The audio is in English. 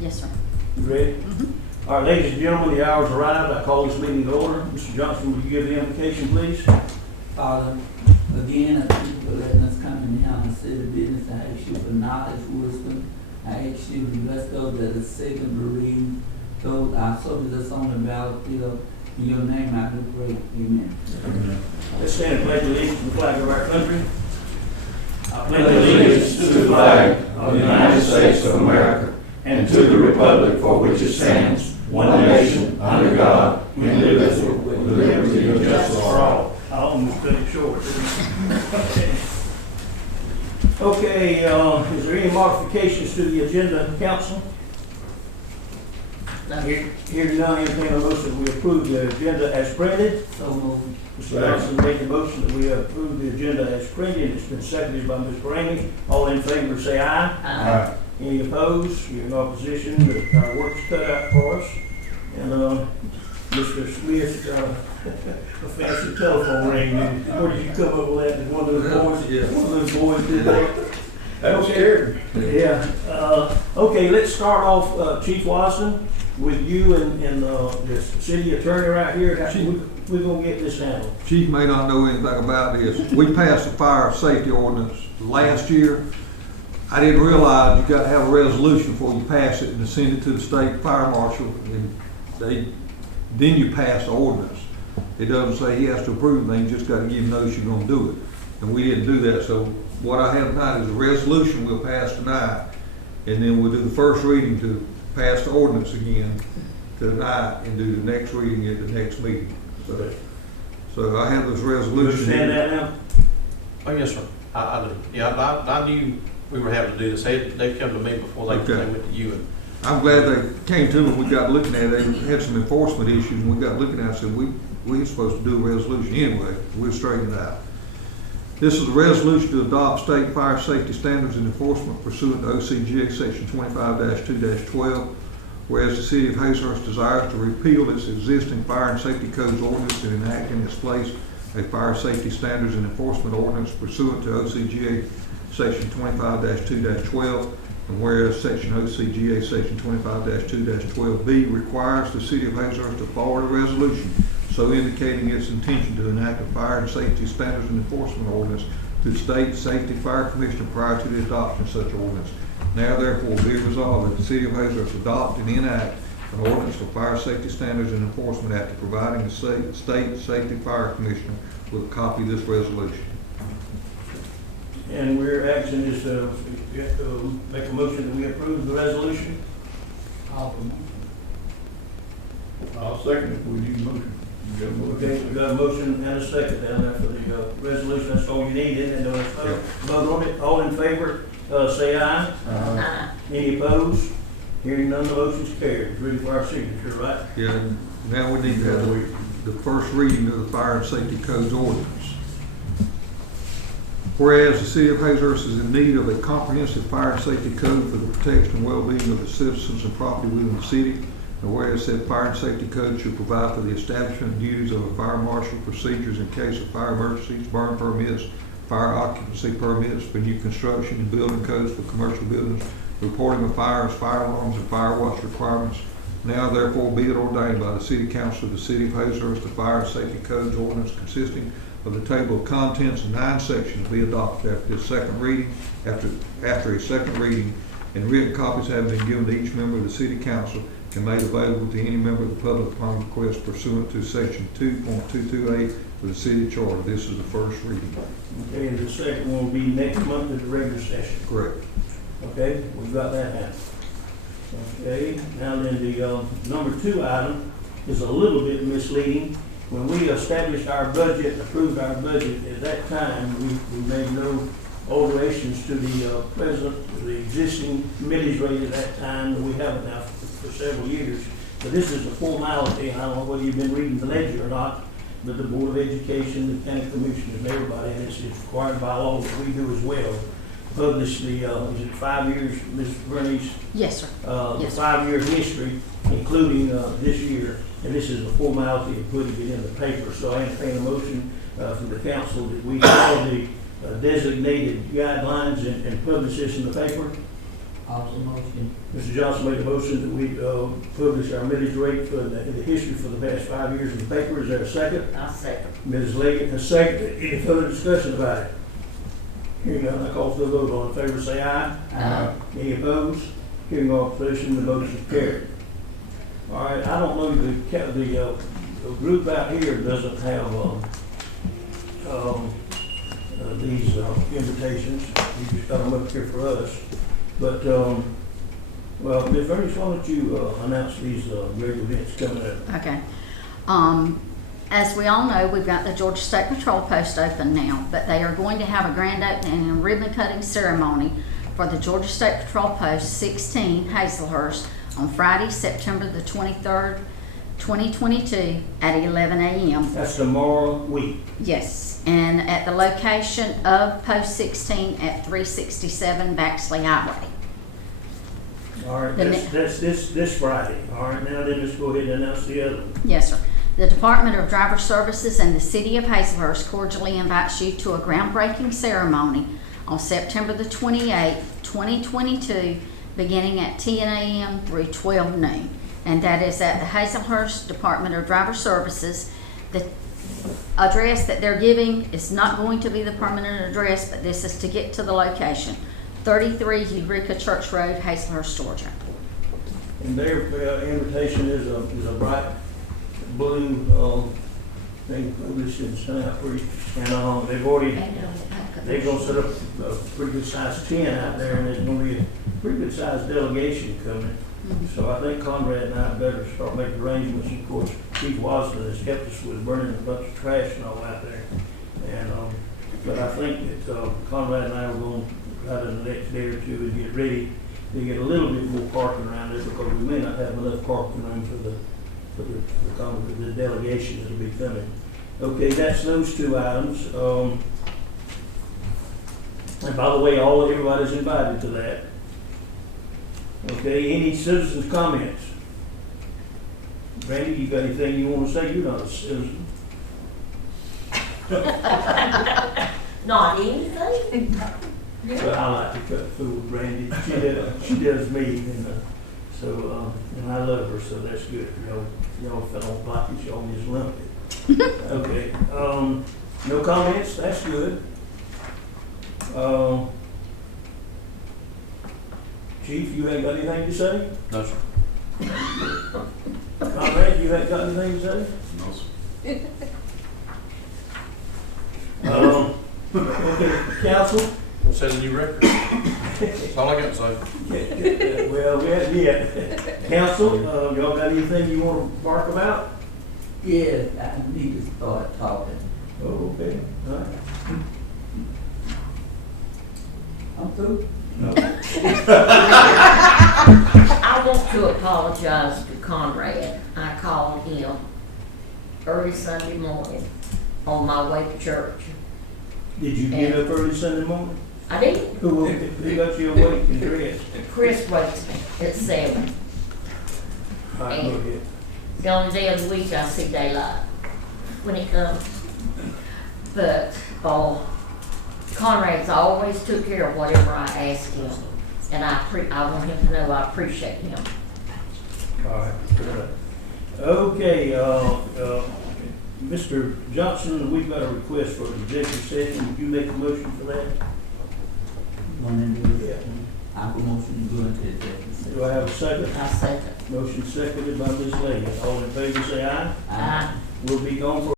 Yes, sir. You ready? All right, ladies and gentlemen, the hour's arrived. I call this meeting to order. Mr. Johnson, would you give the invocation, please? Father, again, I thank you for letting us come in here and say the business. I ask you for knowledge, wisdom. I ask you to bless those that are sick and bereaved, those our soldiers that's on the battlefield. In your name I do pray. Amen. Let's stand and pledge allegiance to the flag of our country. I pledge allegiance to the flag of the United States of America and to the republic for which it stands, one nation, under God, indivisible, with liberty and justice for all. I almost cut it short. Okay, is there any modifications to the agenda, council? Hearing none, entertain a motion that we approve the agenda as printed. So moved. Mr. Johnson made the motion that we approve the agenda as printed. It's been seconded by Ms. Ramey. All in favor say aye. Aye. Any opposed? You're in opposition, but our work's cut out for us. And Mr. Smith got a fancy telephone ring. Where did you come up with that? Did one of those boys? Yeah. One of those boys did that? That was scary. Yeah. Okay, let's start off, Chief Watson, with you and the city attorney right here. We're gonna get this handled. Chief may not know anything about this. We passed the fire safety ordinance last year. I didn't realize you got to have a resolution before you pass it and send it to the state fire marshal, and then you pass the ordinance. It doesn't say he has to approve anything, you just got to give him notice you're going to do it. And we didn't do that, so what I have tonight is a resolution we'll pass tonight, and then we'll do the first reading to pass the ordinance again tonight and do the next reading at the next meeting. So I have this You resolution. understand that now? Oh, yes, sir. I do. Yeah, I knew we were having to do this. They've come to me before they Okay. went to you. And I'm glad they came to me. We got looking at it. They had some enforcement issues, and we got looking at it and said, we're supposed to do a resolution anyway. We'll straighten it out. This is a resolution to adopt state fire safety standards and enforcement pursuant to OCGA section 25-2-12, whereas the city of Hazlehurst desires to repeal its existing fire and safety codes ordinance and enact in its place a fire safety standards and enforcement ordinance pursuant to OCGA section 25-2-12, and whereas section OCGA section 25-2-12B requires the city of Hazlehurst to forward a resolution so indicating its intention to enact a fire and safety standards and enforcement ordinance to the state safety fire commissioner prior to the adoption of such ordinance. Now therefore be resolved that the city of Hazlehurst adopt and enact an ordinance for fire safety standards and enforcement after providing the state safety fire commissioner with a copy of this resolution. And we're asking is to make a motion that we approve the resolution. All for me. I'll second it. We need a motion. You got a motion? Okay, we got a motion and a second down there for the resolution. That's all you need, isn't it? Vote on it. All in favor, say aye. Aye. Any opposed? Hearing none, the motion's carried. It's ready for our signature, right? Yeah, and now we need to have the first reading of the fire and safety codes ordinance. Whereas the city of Hazlehurst is in need of a comprehensive fire and safety code for the protection and well-being of the citizens and property within the city, and whereas said fire and safety code should provide for the establishment and duties of a fire marshal, procedures in case of fire emergencies, burn permits, fire occupancy permits for new construction and building codes for commercial buildings, reporting of fires, fire alarms, and fire watch requirements. Now therefore be it ordained by the City Council of the City of Hazlehurst, the fire and safety codes ordinance consisting of the table of contents and 9 sections be adopted after this second reading, after a second reading, and written copies have been given to each member of the City Council and made available to any member of the public upon request pursuant to section 2.228 of the City Charter. This is the first reading. Okay, and the second one will be next month at the regular session. Correct. Okay, we've got that handled. Okay, now then the number 2 item is a little bit misleading. When we established our budget, approved our budget, at that time, we made no alterations to the the existing millage rate at that time, and we haven't now for several years. So this is a formality, and I don't know whether you've been reading the ledger or not, but the Board of Education, the county commissioners, and everybody, and it's required by law that we do as well, publish the, is it 5 years, Ms. Bernice? Yes, sir. The Yes, sir. 5 year history, including this year, and this is a formality of putting it in the paper. So I entertain a motion from the council that we follow the designated guidelines and publish this in the paper. Also motion. Mr. Johnson made a motion that we publish our millage rate for the history for the past 5 years in the paper. Is there a second? I'll second. Mrs. Leggett has seconded. Any further discussion about it? Hearing none, I call for the vote. All in favor, say aye. Aye. Any opposed? Hearing no opposition, the motion is carried. All right, I don't know, the group out here doesn't have these invitations. You just got them up here for us. But, well, Ms. Ernest, why don't you announce these great events coming up? Okay. As we all know, we've got the Georgia State Patrol post open now, but they are going to have a grand opening and ribbon cutting ceremony for the Georgia State Patrol Post 16, Hazlehurst, on Friday, September the 23rd, 2022 at 11 a.m. That's tomorrow week. Yes, and at the location of Post 16 at 367 Baxley Highway. All right, The that's this Friday. All right, now then let's go ahead and announce the other one. Yes, sir. The Department of Driver Services and the City of Hazlehurst cordially invites you to a groundbreaking ceremony on September the 28th, 2022, beginning at 10 a.m. through 12 noon. And that is at the Hazlehurst Department of Driver Services. The address that they're giving is not going to be the permanent address, but this is to get to the location. 33 Eureka Church Road, Hazlehurst, Georgia. And their invitation is a bright blue thing published in Stamp, and they're gonna set up a pretty good sized tent out there, and there's gonna be a pretty good sized delegation coming. So I think Conrad and I better start making arrangements. Of course, Chief Wasson has helped us with burning a bunch of trash and all out there. And but I think that Conrad and I are going to try to the next day or two and get ready to get a little bit more parking around it, because we may not have enough parking room for the delegation that'll be coming. Okay, that's those two items. And by the way, everybody's invited to that. Okay, any citizens' comments? Randy, you got anything you want to say? You're not a citizen. Not anything? But I like to cut food with Randy. She does me, and and I love her, so that's good. Y'all if I don't like it, y'all just lump it. Okay. No comments? That's good. Chief, you ain't got anything to say? No, sir. Conrad, you ain't got anything to say? No, sir. Okay, council? We'll set a new record. That's all I got to say. Well, we haven't yet. Council, y'all got anything you want to bark about? Yeah, I need to start talking. Oh, okay, all right. I'm through. I want to apologize to Conrad. I called him early Sunday morning on my way to church. Did you get up early Sunday morning? I did. Who got you awake and dressed? Chris wakes me at 7. All right, go ahead. The only day of the week I see daylight when it comes. But Conrad's always took care of whatever I asked him. And I want him to know I appreciate him. All right, good. Okay, Mr. Johnson, we've got a request for an executive session. Would you make a motion for that? Want to do Yeah. it? I will motion to go into executive session. Do I have a second? I second. Motion seconded by Ms. Leggett. All in favor, say aye. Aye. We'll be gone for